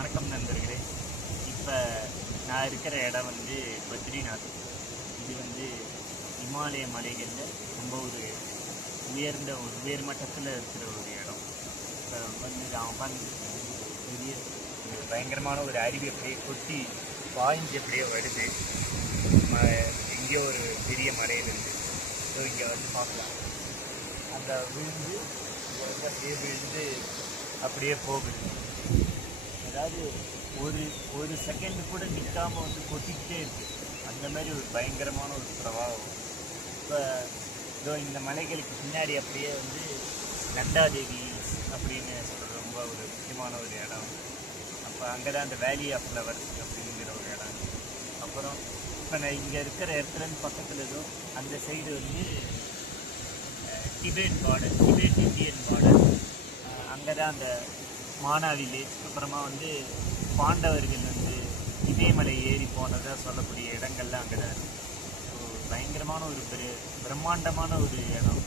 வணக்கம் நண்பர்களே. இப்போ நான் இருக்கிற இடம் வந்து பத்ரிநாத். இது வந்து இமாலய மலைகளில் ரொம்ப ஒரு உயர்மட்டத்தில் இருக்கிற ஒரு இடம். இப்போ வந்து நான் உட்காந்து பெரிய பயங்கரமான ஒரு அருவி அப்படியே கொட்டி பாய்ஞ்சு அப்படியே வருது. எங்கேயோ ஒரு பெரிய மலையிலேருந்து ஸோ இங்கே வந்து பார்க்கலாம். அந்த விழுந்து அப்படியே விழுந்து அப்படியே போகுது. அதாவது ஒரு செகண்ட் கூட நிற்காமல் வந்து கொட்டிக்கிட்டே இருக்குது. அந்த மாதிரி ஒரு பயங்கரமான ஒரு பிரபாவம். இப்போ இதோ இந்த மலைகளுக்கு பின்னாடி அப்படியே வந்து நந்தாதேவி அப்படின்னு சொல்கிற ரொம்ப ஒரு முக்கியமான ஒரு இடம். அப்போ அங்கே தான் அந்த வேலி ஆஃப் ஃப்ளவர்ஸ் அப்படிங்கிற ஒரு இடம். அப்புறம் இப்போ நான் இங்கே இருக்கிற இடத்துலேருந்து பக்கத்தில் ஏதோ அந்த சைடு வந்து டிபேட் இந்தியன் பார்டர். அங்கே தான் அந்த மானா வில்லேஜ். அப்புறமா வந்து பாண்டவர்கள் வந்து இமயமலை ஏறி போனதாக சொல்லக்கூடிய இடங்கள்லாம் அங்கே தான் இருக்குது. ஸோ பயங்கரமான ஒரு பெரிய பிரம்மாண்டமான ஒரு இடம்.